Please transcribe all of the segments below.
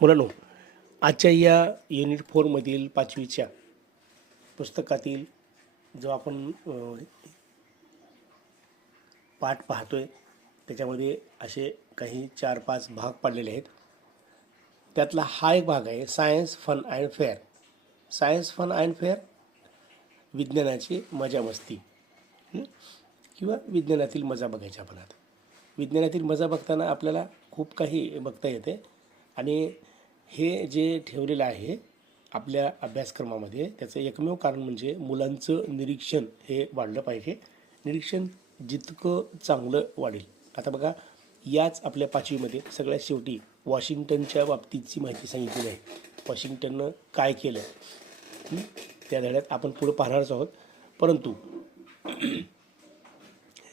मुलांनो, आजच्या या युनिट 4मधील 5वीच्या पुस्तकातील जो आपण पाठ पाहतोय त्याच्यामध्ये असे काही 4-5 भाग पडलेले आहेत. त्यातला हा एक भाग आहे science fun and fair. Science fun and fair, विज्ञानाची मजा मस्ती किंवा विज्ञानातील मजा बघायची. आपण आता विज्ञानातील मजा बघताना आपल्याला खूप काही बघता येते आणि हे जे ठेवलेलं आहे आपल्या अभ्यासक्रमामध्ये त्याचं एकमेव कारण म्हणजे मुलांचं निरीक्षण हे वाढलं पाहिजे. निरीक्षण जितकं चांगलं वाढेल. आता बघा, याच आपल्या 5वीमध्ये सगळ्यात शेवटी वॉशिंग्टनच्या बाबतीतची माहिती सांगितलेली आहे. वॉशिंग्टननं काय केलं त्या धड्यात आपण पुढं पाहणारच आहोत. परंतु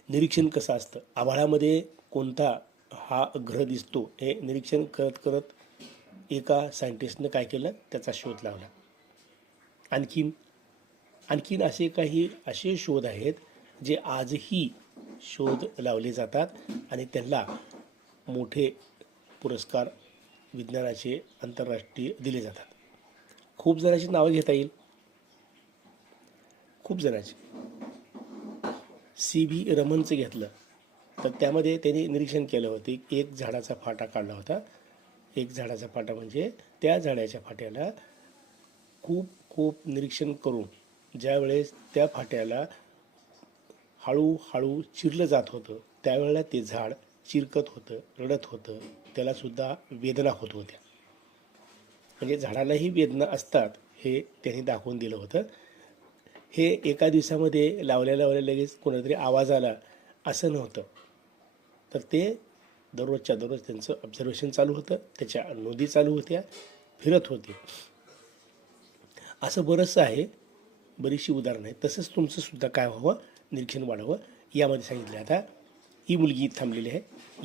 निरीक्षण कसं असतं, आभाळामध्ये कोणता हा ग्रह दिसतो हे निरीक्षण करत करत एका सायंटिस्टनं काय केलं, त्याचा शोध लावला. आणखीन असे काही असे शोध आहेत जे आजही शोध लावले जातात आणि त्यांना मोठे पुरस्कार विज्ञानाचे आंतरराष्ट्रीय दिले जातात. खूप जणांची नावं घेता येईल. खूप जणांची C.V. रमनचं घेतलं तर त्यामध्ये त्यांनी निरीक्षण केलं होते. एक झाडाचा फाटा काढला होता. एक झाडाचा फाटा म्हणजे त्या झाडाच्या फाट्याला खूप खूप निरीक्षण करून ज्यावेळेस त्या फाट्याला हळूहळू चिरलं जात होतं त्यावेळेला ते झाड चिरकत होतं, रडत होतं, त्यालासुद्धा वेदना होत होत्या. म्हणजे झाडालाही वेदना असतात हे त्यांनी दाखवून दिलं होतं. हे एका दिवसामध्ये लावल्या लगेच कोणातरी आवाज आला असं नव्हतं. तर ते दररोजच्या दररोज त्यांचं ऑब्झर्वेशन चालू होतं, त्याच्या नोंदी चालू होत्या, फिरत होते. असं बरंचसं आहे, बरीचशी उदाहरणं आहेत. तसंच तुमचंसुद्धा काय व्हावं, निरीक्षण वाढावं. यामध्ये सांगितलं. आता ही मुलगी थांबलेली आहे.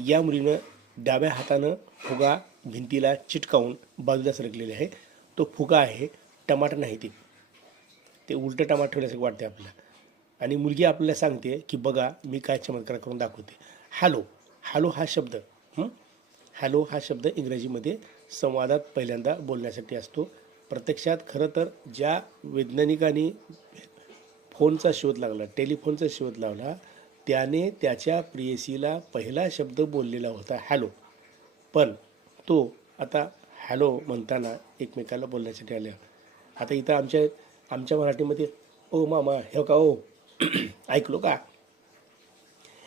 या मुलीनं डाव्या हातानं फुगा भिंतीला चिटकावून बाजूला सरकलेले आहे. तो फुगा आहे, टमाटर नाही ते उलटं टमाटर ठेवल्यासारखं वाटते आपल्याला. आणि मुलगी आपल्याला सांगते की बघा मी काय चमत्कार करून दाखवते. हॅलो हा शब्द हॅलो हा शब्द इंग्रजीमध्ये संवादात पहिल्यांदा बोलण्यासाठी असतो. प्रत्यक्षात खरं तर ज्या वैज्ञानिकांनी फोनचा शोध लागला, टेलिफोनचा शोध लावला, त्याने त्याच्या प्रेयसीला पहिला शब्द बोललेला होता हॅलो. पण तो आता हॅलो म्हणताना एकमेकाला बोलण्यासाठी आल्या. आता इथं आमच्या मराठीमध्ये ओ मामा हे का ओ ऐकलो का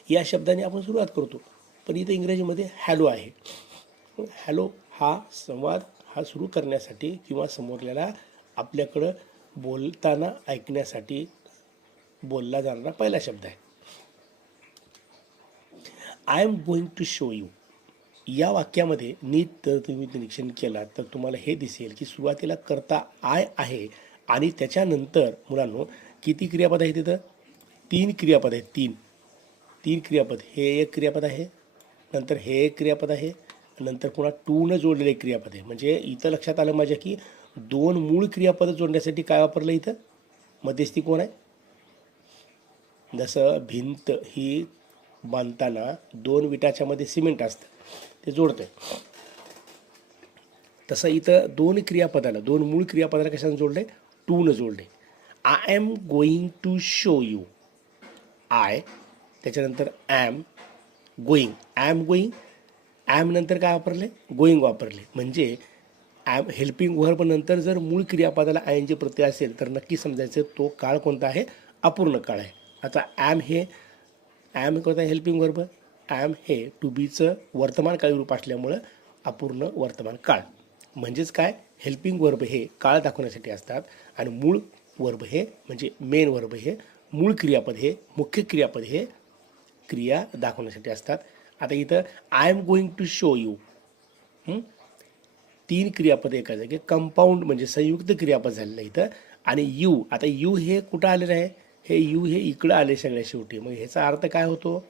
या शब्दाने आपण सुरुवात करतो. पण इथं इंग्रजीमध्ये हॅलो आहे. हॅलो हा संवाद हा सुरू करण्यासाठी किंवा समोरल्याला आपल्याकडं बोलताना ऐकण्यासाठी बोलला जाणारा पहिला शब्द आहे. I am going to show you या वाक्यामध्ये नीट जर तुम्ही निरीक्षण केलात तर तुम्हाला हे दिसेल की सुरुवातीला कर्ता आय आहे आणि त्याच्यानंतर मुलांनो किती क्रियापद आहे तिथं? 3 क्रियापद आहेत. तीन क्रियापद. हे एक क्रियापद आहे, नंतर हे एक क्रियापद आहे, नंतर पुन्हा टूनं जोडलेलं एक क्रियापद आहे. म्हणजे इथं लक्षात आलं माझ्या की 2 मूळ क्रियापद जोडण्यासाठी काय वापरलं इथं? मध्यस्थी कोण आहे? जसं भिंत ही बांधताना 2 विटाच्या मध्ये सिमेंट असतं, ते जोडतं. तसं इथं 2 क्रियापदाला, 2 मूळ क्रियापदाला कशाने जोडले? टूनं जोडले. I am going to show you. I त्याच्यानंतर ॲम गोईंग ॲम नंतर काय वापरले? गोईंग वापरले. म्हणजे ॲम हेल्पिंग वर्ब नंतर जर मूळ क्रियापदाला ING प्रत्यय असेल तर नक्की समजायचं तो काळ कोणता आहे? अपूर्ण काळ आहे. आता ॲम कोणता हेल्पिंग वर्ब? ॲम हे टू बीचं वर्तमानकाळी रूप असल्यामुळं अपूर्ण वर्तमान काळ. म्हणजेच काय, हेल्पिंग वर्ब हे काळ दाखवण्यासाठी असतात आणि मूळ वर्ब हे म्हणजे मेन वर्ब हे मूळ क्रियापद हे मुख्य क्रियापद हे क्रिया दाखवण्यासाठी असतात. आता इथं I am going to show you 3 क्रियापद एका जागी, कंपाऊंड म्हणजे संयुक्त क्रियापद झालेलं इथं. आणि यू, आता यू हे कुठं आलेलं आहे? हे यू हे इकडं आले सगळ्या शेवटी. मग ह्याचा अर्थ काय होतो,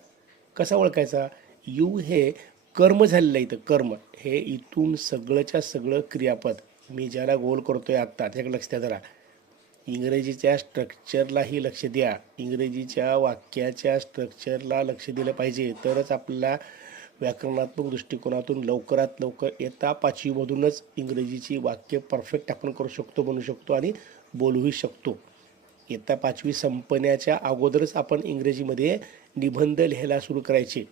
कसा ओळखायचा? यू हे कर्म झालेलं आहे इथं. कर्म हे इथून सगळंच्या सगळं क्रियापद मी ज्याला गोल करतोय आत्ता त्याच्याकडे लक्ष द्या जरा. इंग्रजीच्या स्ट्रक्चरलाही लक्ष द्या. इंग्रजीच्या वाक्याच्या स्ट्रक्चरला लक्ष दिलं पाहिजे तरच आपल्याला व्याकरणात्मक दृष्टिकोनातून लवकरात लवकर इयत्ता 5वीमधूनच इंग्रजीची वाक्य परफेक्ट आपण करू शकतो, बनवू शकतो आणि बोलूही शकतो. इयत्ता 5वी संपण्याच्या अगोदरच आपण इंग्रजीमध्ये निबंध लिहायला सुरू करायचे.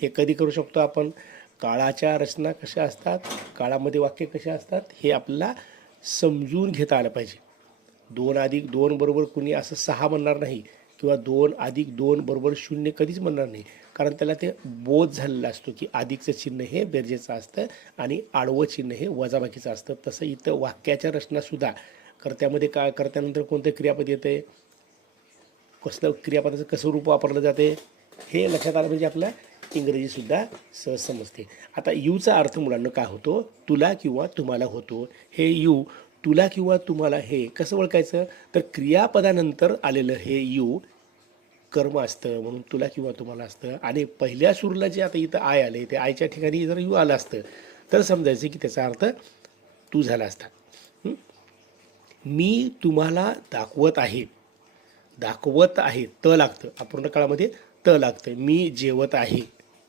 हे कधी करू शकतो आपण? काळाच्या रचना कशा असतात, काळामध्ये वाक्य कशा असतात हे आपल्याला समजून घेता आलं पाहिजे. 2+2 बरोबर कुणी असं 6 म्हणणार नाही किंवा 2+2 बरोबर 0 कधीच म्हणणार नाही, कारण त्याला ते बोध झालेला असतो की अधिकचं चिन्ह हे बेरजेचं असतं आणि आडवं चिन्ह हे वजाबाकीचं असतं. तसं इथं वाक्याच्या रचनासुद्धा कर्त्यामध्ये काय, कर्त्यानंतर कोणतं क्रियापद येते, कसलं क्रियापदाचं कसं रूप वापरलं जाते हे लक्षात आलं म्हणजे आपल्या इंग्रजीसुद्धा सहज समजते. आता यूचा अर्थ मुलांना काय होतो? तुला किंवा तुम्हाला होतो. हे यू तुला किंवा तुम्हाला हे कसं ओळखायचं? तर क्रियापदानंतर आलेलं हे यू कर्म असतं म्हणून तुला किंवा तुम्हाला असतं. आणि पहिल्या सूरला जे आता इथं आय आले, ते आयच्या ठिकाणी जर यू आलं असतं तर समजायचं की त्याचा अर्थ तू झाला असता. मी तुम्हाला दाखवत आहे, दाखवत आहे त लागतं, अपूर्ण काळामध्ये त लागतं. मी जेवत आहे,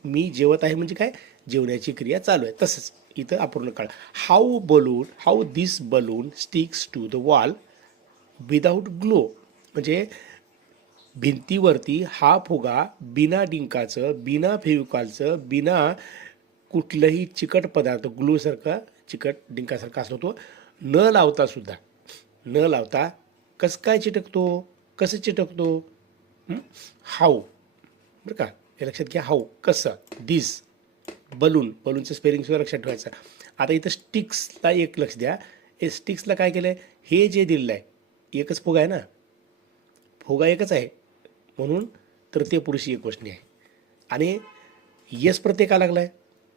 मी जेवत आहे म्हणजे काय? जेवण्याची क्रिया चालू आहे. तसंच इथं अपूर्ण काळ. How this balloon sticks to the wall without glue, म्हणजे भिंतीवरती हा फुगा बिना डिंकाचं, बिना फेविकॉलचं, बिना कुठलंही चिकट पदार्थ, ग्लूसारखा चिकट डिंकासारखा असतो तो न लावतासुद्धा, न लावता कसं काय चिटकतो, कसं चिटकतो? हाऊ, बरं का, हे लक्षात घ्या. हाऊ कसं, दिस बलूनचं स्पेलिंगसुद्धा लक्षात ठेवायचं. आता इथं स्टिक्सला एक लक्ष द्या. हे स्टिक्सला काय केलं आहे? हे जे दिलेलं आहे एकच फुगा आहे ना, फुगा एकच आहे म्हणून तृतीय पुरुषी एकवचनी आहे. आणि यस प्रत्यय का लागला आहे?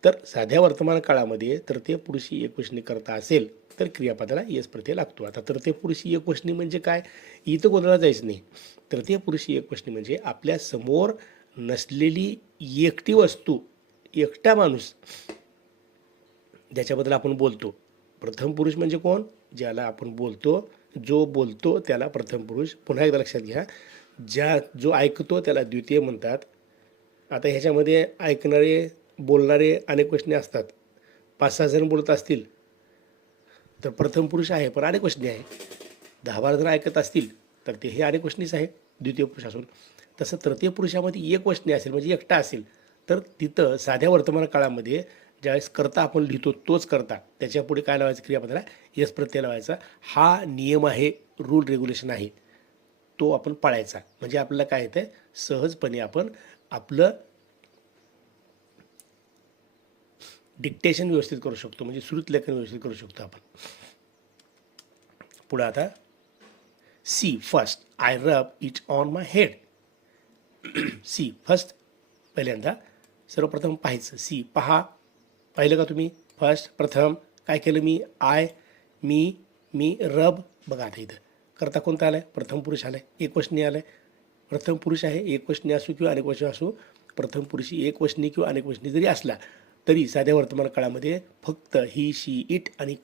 तर साध्या वर्तमान काळामध्ये तृतीय पुरुषी एकवचनी करता असेल तर क्रियापदाला यस प्रत्यय लागतो. आता तृतीय पुरुषी एकवचनी म्हणजे काय? इथं गोंधळात जायचं नाही. तृतीय पुरुषी एकवचनी म्हणजे आपल्या समोर नसलेली एकटी वस्तू, एकटा माणूस ज्याच्याबद्दल आपण बोलतो. प्रथम पुरुष म्हणजे कोण? ज्याला आपण बोलतो, जो बोलतो त्याला प्रथम पुरुष. पुन्हा एकदा लक्षात घ्या, जो ऐकतो त्याला द्वितीय म्हणतात. आता ह्याच्यामध्ये ऐकणारे, बोलणारे अनेक वचने असतात. 5-6 जण बोलत असतील तर प्रथम पुरुष आहे, पण अनेक वचने आहे. 10-12 जण ऐकत असतील तर ते हे अनेक वचनीच आहे द्वितीय पुरुष असून. तसं तृतीय पुरुषामध्ये एक वचने असेल म्हणजे एकटा असेल तर तिथं साध्या वर्तमान काळामध्ये ज्यावेळेस करता आपण लिहितो तोच करता, त्याच्या पुढे काय लावायचं? क्रियापदाला यस प्रत्यय लावायचा. हा नियम आहे, रूल रेग्युलेशन आहे, तो आपण पाळायचा. म्हणजे आपल्याला काय येतं? सहजपणे आपण आपलं डिक्टेशन व्यवस्थित करू शकतो, म्हणजे श्रुत लेखन व्यवस्थित करू शकतो आपण. पुढे आता see first I rub it on my head. See first, पहिल्यांदा सर्वप्रथम पाहायचं. सी पहा, पाहिलं का तुम्ही? फर्स्ट प्रथम काय केलं मी? आय, मी रब. बघा आता इथं करता कोणता आलाय? प्रथम पुरुष आलाय, एकवचनी आलाय. प्रथम पुरुष आहे, एकवचनी असो किंवा अनेकवचनी असो, प्रथम पुरुषी एकवचनी किंवा अनेकवचनी जरी असला तरी साध्या वर्तमान काळामध्ये फक्त ही, शी, इट आणि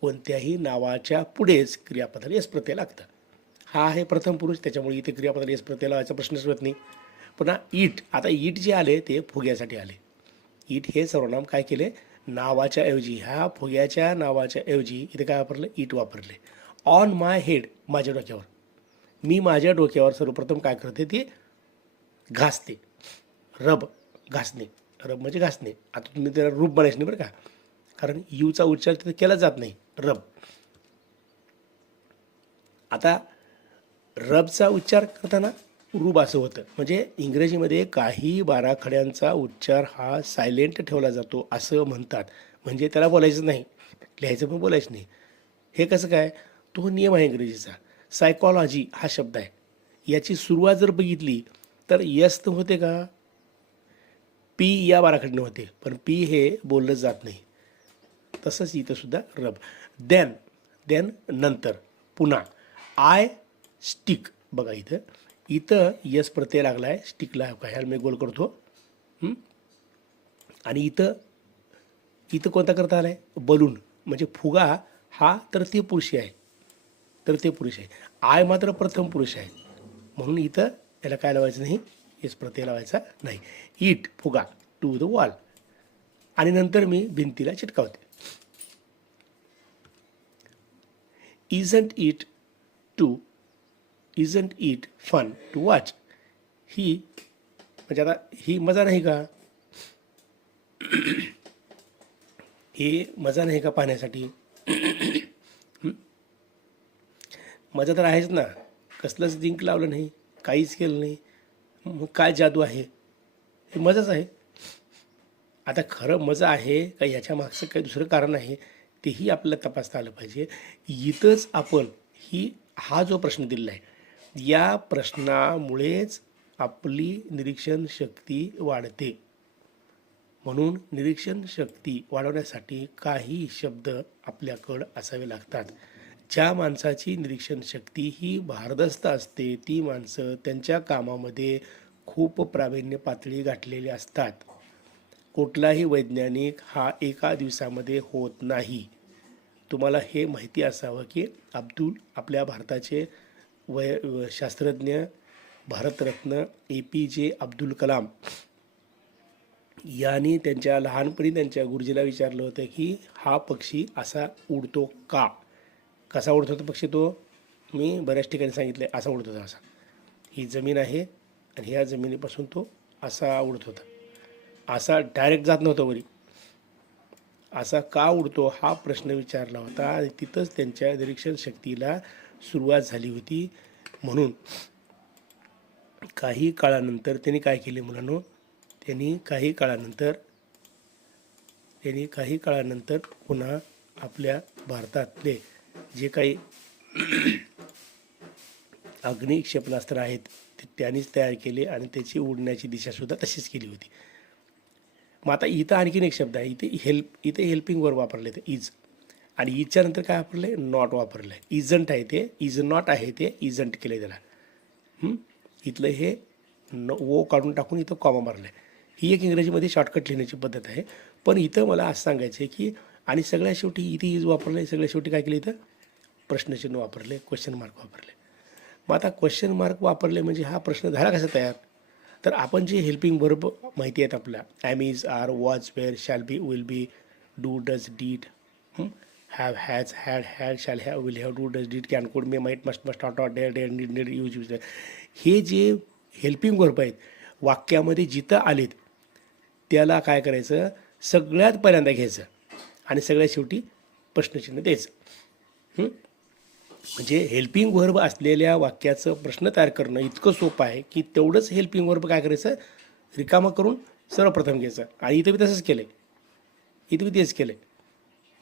कोणत्याही नावाच्या पुढेच क्रियापदाला यस प्रत्यय लागतं. हा आहे प्रथम पुरुष, त्याच्यामुळे इथे क्रियापदाला यस प्रत्यय लावायचा प्रश्नच होत नाही. पुन्हा इट, आता इट जे आले ते फुग्यासाठी आले. इट हे सर्वनाम काय केले? नावाच्या ऐवजी, ह्या फुग्याच्या नावाच्या ऐवजी इथे काय वापरलं? इट वापरले. ऑन माय हेड, माझ्या डोक्यावर. मी माझ्या डोक्यावर सर्वप्रथम काय करते? ते घासते. रब, घासणे. रब म्हणजे घासणे. आता तुम्ही त्याला रूप बनायचं नाही बरं का, कारण यूचा उच्चार तिथे केला जात नाही. रब. आता रबचा उच्चार करताना रूप असं होतं, म्हणजे इंग्रजीमध्ये काही बाराखड्यांचा उच्चार हा सायलेंट ठेवला जातो असं म्हणतात. म्हणजे त्याला बोलायचं नाही, लिहायचं पण बोलायचं नाही. हे कसं काय? तो नियम आहे इंग्रजीचा. सायकॉलॉजी हा शब्द आहे, याची सुरुवात जर बघितली तर यस तर होते का? पी या बाराखडीने होते, पण पी हे बोललं जात नाही. तसंच इथं सुद्धा रब. देन नंतर पुन्हा आय स्टिक. बघा इथं यस प्रत्यय लागला आहे, स्टिकला ह्याला मी गोल करतो. आणि इथं कोणता करता आला आहे? बलून, म्हणजे फुगा हा तृतीय पुरुषी आहे, तृतीय पुरुष आहे. आय मात्र प्रथम पुरुष आहे, म्हणून इथं याला काय लावायचं नाही? यस प्रत्यय लावायचा नाही. इट फुगा, टू द वॉल आणि नंतर मी भिंतीला चिटकावते. Isn't it fun to watch. ही म्हणजे आता ही मजा नाही का? हे मजा नाही का पाहण्यासाठी? मजा तर आहेच ना. कसलंच लिंक लावलं नाही, काहीच केलं नाही, मग काय जादू आहे? हे मजाच आहे. आता खरं मजा आहे का ह्याच्या मागचं काही दुसरं कारण आहे तेही आपल्याला तपासता आलं पाहिजे. इथंच आपण हा जो प्रश्न दिलेला आहे या प्रश्नामुळेच आपली निरीक्षण शक्ती वाढते. म्हणून निरीक्षण शक्ती वाढवण्यासाठी काही शब्द आपल्याकडं असावे लागतात. ज्या माणसाची निरीक्षण शक्ती ही भारदस्त असते ती माणसं त्यांच्या कामामध्ये खूप प्रावीण्य पातळी गाठलेली असतात. कुठलाही वैज्ञानिक हा एका दिवसामध्ये होत नाही. तुम्हाला हे माहिती असावं की आपल्या भारताचे शास्त्रज्ञ भारतरत्न APJ अब्दुल कलाम यांनी त्यांच्या लहानपणी त्यांच्या गुरुजीला विचारलं होतं की हा पक्षी असा उडतो का? कसा उडत होता पक्षी तो? मी बऱ्याच ठिकाणी सांगितलं आहे. असा उडत होता. असा, ही जमीन आहे आणि ह्या जमिनीपासून तो असा उडत होता. असा डायरेक्ट जात नव्हता वरी. असा का उडतो हा प्रश्न विचारला होता आणि तिथंच त्यांच्या निरीक्षण शक्तीला सुरुवात झाली होती. म्हणून काही काळानंतर त्यांनी काय केले मुलांनो? त्यांनी काही काळानंतर पुन्हा आपल्या भारतातले जे काही अग्नी क्षेपणास्त्र आहेत ते त्यांनीच तयार केले आणि त्याची उडण्याची दिशासुद्धा तशीच केली होती. मग आता इथं आणखीन एक शब्द आहे. इथे हेल्पिंग वर्ब वापरले ते इज, आणि इजच्या नंतर काय वापरले? नॉट वापरलं आहे. इजंट आहे ते, इज नॉट आहे ते इजंट केलं त्याला. इथलं हे वो काढून टाकून इथं कॉमा मारलं आहे. ही एक इंग्रजीमध्ये शॉर्टकट लिहिण्याची पद्धत आहे. पण इथं मला असं सांगायचं आहे की आणि सगळ्या शेवटी इथे इज वापरलं आहे. सगळ्या शेवटी काय केलं? इथं प्रश्नचिन्ह वापरले, क्वेश्चन मार्क वापरले. मग आता क्वेश्चन मार्क वापरले म्हणजे हा प्रश्न झाला कसा तयार? तर आपण जे हेल्पिंग वर्ब माहिती आहेत आपल्या am, is, are, was, were, shall be, will be, do, does, did, have, has, had, shall have, will have, do, does, did, can, could, may, might, must, ought, dare, need, use. हे जे helping verb आहेत वाक्यामध्ये जिथं आलेत त्याला काय करायचं? सगळ्यात पहिल्यांदा घ्यायचं आणि सगळ्यात शेवटी प्रश्नचिन्ह द्यायचं. म्हणजे हेल्पिंग वर्ब असलेल्या वाक्याचं प्रश्न तयार करणं इतकं सोपं आहे की तेवढंच हेल्पिंग वर्ब काय करायचं? रिकामं करून सर्वप्रथम घ्यायचं. आणि इथं बी तसंच केलं आहे. इथं बी तेच केलं आहे.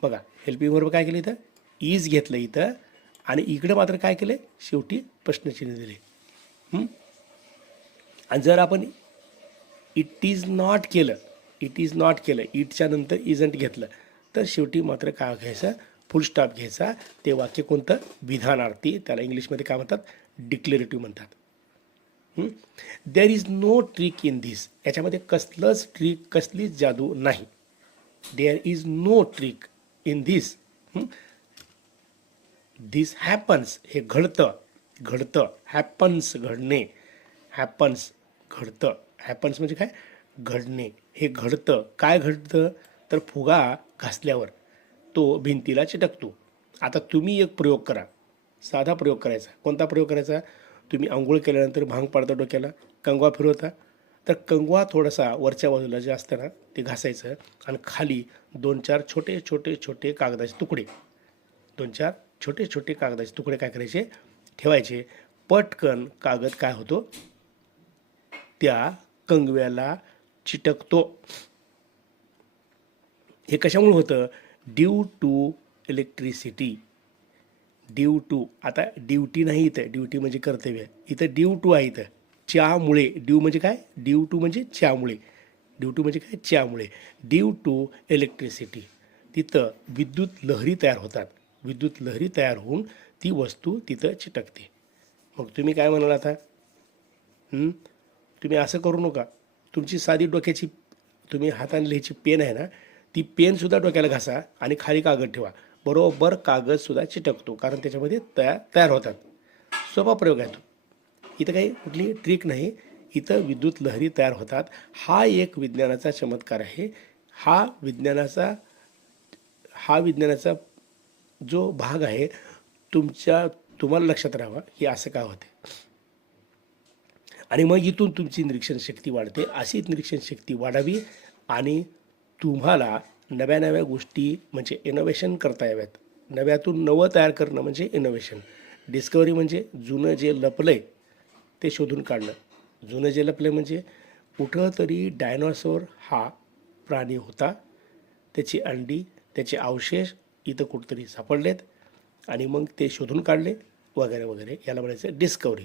बघा, हेल्पिंग वर्ब काय केलं? इथं इज घेतलं इथं आणि इकडं मात्र काय केलं? शेवटी प्रश्नचिन्ह दिले. आणि जर आपण इट इज नॉट केलं, इटच्या नंतर इजंट घेतलं तर शेवटी मात्र काय घ्यायचं? फुल स्टॉप घ्यायचा. ते वाक्य कोणतं? विधानार्थी. त्याला इंग्लिशमध्ये काय म्हणतात? डिक्लेरेटिव्ह म्हणतात. There is no trick in this. याच्यामध्ये कसलंच ट्रिक, कसलीच जादू नाही. There is no trick in this. This happens. हे घडतं. हॅपन्स घडणे. हॅपन्स घडतं. हॅपन्स म्हणजे काय? घडणे. हे घडतं. काय घडतं? तर फुगा घासल्यावर तो भिंतीला चिटकतो. आता तुम्ही एक प्रयोग करा. साधा प्रयोग करायचा. कोणता प्रयोग करायचा? तुम्ही आंघोळ केल्यानंतर भांग पाडता डोक्याला, कंगवा फिरवता, तर कंगवा थोडासा वरच्या बाजूला जे असतं ना ते घासायचं आणि खाली 2-4 छोटे कागदाचे तुकडे, 2-4 छोटे कागदाचे तुकडे काय करायचे? ठेवायचे. पटकन कागद काय होतो? त्या कंगव्याला चिटकतो. हे कशामुळे होतं? Due to electricity. Due to, आता ड्युटी नाही इथं, ड्युटी म्हणजे कर्तव्य, इथं ड्यू टू आहे. इथं च्यामुळे. ड्यू म्हणजे काय? ड्यू टू म्हणजे च्यामुळे. ड्यू टू म्हणजे काय? च्यामुळे. Due to electricity. तिथं विद्युत लहरी तयार होतात. विद्युत लहरी तयार होऊन ती वस्तू तिथं चिटकते. मग तुम्ही काय म्हणाल आता? तुम्ही असं करू नका. तुमची साधी डोक्याची तुम्ही हाताने लिहायची पेन आहे ना, ती पेनसुद्धा डोक्याला घासा आणि खाली कागद ठेवा. बरोबर कागदसुद्धा चिटकतो, कारण त्याच्यामध्ये तयार होतात. सोपा प्रयोग आहे तो. इथं काही कुठली ट्रिक नाही. इथं विद्युत लहरी तयार होतात. हा एक विज्ञानाचा चमत्कार आहे. हा विज्ञानाचा जो भाग आहे तुम्हाला लक्षात राहावा की असं का होते. आणि मग इथून तुमची निरीक्षण शक्ती वाढते. अशी निरीक्षण शक्ती वाढावी आणि तुम्हाला नव्या नव्या गोष्टी म्हणजे इनोव्हेशन करता याव्यात. नव्यातून नवं तयार करणं म्हणजे इनोव्हेशन. डिस्कवरी म्हणजे जुनं जे लपलंय ते शोधून काढणं. जुनं जे लपलंय म्हणजे कुठं तरी डायनॉसॉर हा प्राणी होता, त्याची अंडी त्याचे अवशेष इथं कुठंतरी सापडलेत आणि मग ते शोधून काढले वगैरे वगैरे. याला म्हणायचं डिस्कवरी.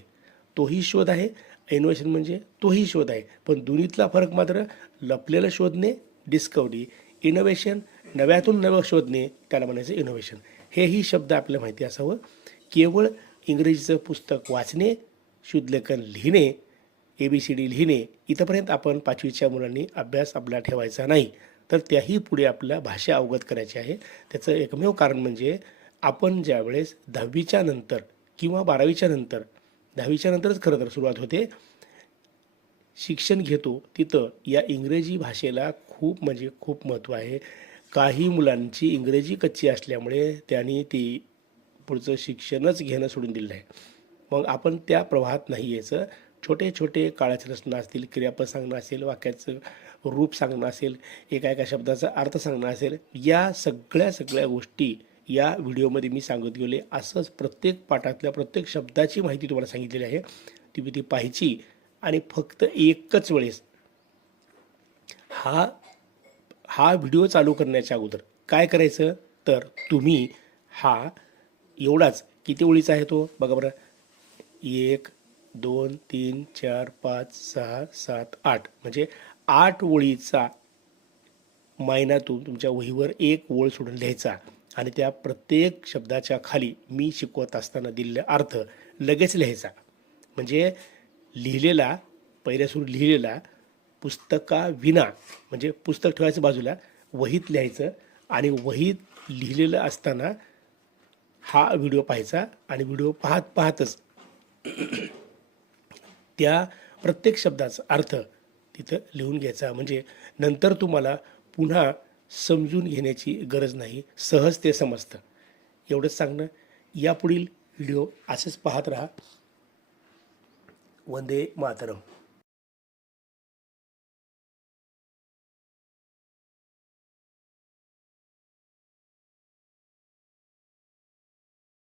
तोही शोध आहे. इनोव्हेशन म्हणजे तोही शोध आहे. पण दोन्हीतला फरक मात्र लपलेलं शोधणे डिस्कवरी, इनोव्हेशन नव्यातून नवं शोधणे त्याला म्हणायचं इनोव्हेशन. हेही शब्द आपल्याला माहिती असावं. केवळ इंग्रजीचं पुस्तक वाचणे, शुद्धलेखन लिहिणे, ABCD लिहिणे इथंपर्यंत आपण 5वीच्या मुलांनी अभ्यास आपला ठेवायचा नाही. तर त्याही पुढे आपल्या भाषा अवगत करायची आहे. त्याचं एकमेव कारण म्हणजे आपण ज्यावेळेस 10वीच्या नंतर किंवा 12वीच्या नंतर 10वीच्या नंतरच खरं तर सुरुवात होते शिक्षण घेतो तिथं या इंग्रजी भाषेला खूप म्हणजे खूप महत्त्व आहे. काही मुलांची इंग्रजी कच्ची असल्यामुळे त्यांनी ती पुढचं शिक्षणच घेणं सोडून दिलं आहे. मग आपण त्या प्रवाहात नाही यायचं. छोटे छोटे काळाची रचना असतील, क्रियापद सांगणं असेल, वाक्याचं रूप सांगणं असेल, एका शब्दाचा अर्थ सांगणं असेल, या सगळ्या गोष्टी या व्हिडिओमध्ये मी सांगत गेले. असंच प्रत्येक पाठातल्या प्रत्येक शब्दाची माहिती तुम्हाला सांगितलेली आहे. तुम्ही ती पाहायची आणि फक्त एकच वेळेस हा व्हिडिओ चालू करण्याच्या अगोदर काय करायचं तर तुम्ही एवढाच किती ओळीचा आहे तो बघा बरं. 1 2 3 4 5 6 7 8 म्हणजे 8 ओळीचा महिन्यातून तुमच्या वहीवर एक ओळ सोडून लिहायचा आणि त्या प्रत्येक शब्दाच्या खाली मी शिकवत असताना दिलेला अर्थ लगेच लिहायचा. म्हणजे लिहिलेला पहिल्या सुरू लिहिलेला पुस्तकाविना म्हणजे पुस्तक ठेवायचं बाजूला, वहीत लिहायचं आणि वहीत लिहिलेलं असताना हा व्हिडिओ पाहायचा आणि व्हिडिओ पाहतच त्या प्रत्येक शब्दाचा अर्थ तिथं लिहून घ्यायचा. म्हणजे नंतर तुम्हाला पुन्हा समजून घेण्याची गरज नाही, सहज ते समजतं. एवढंच सांगणं. यापुढील व्हिडिओ असेच पाहत राहा. वंदे मातरम.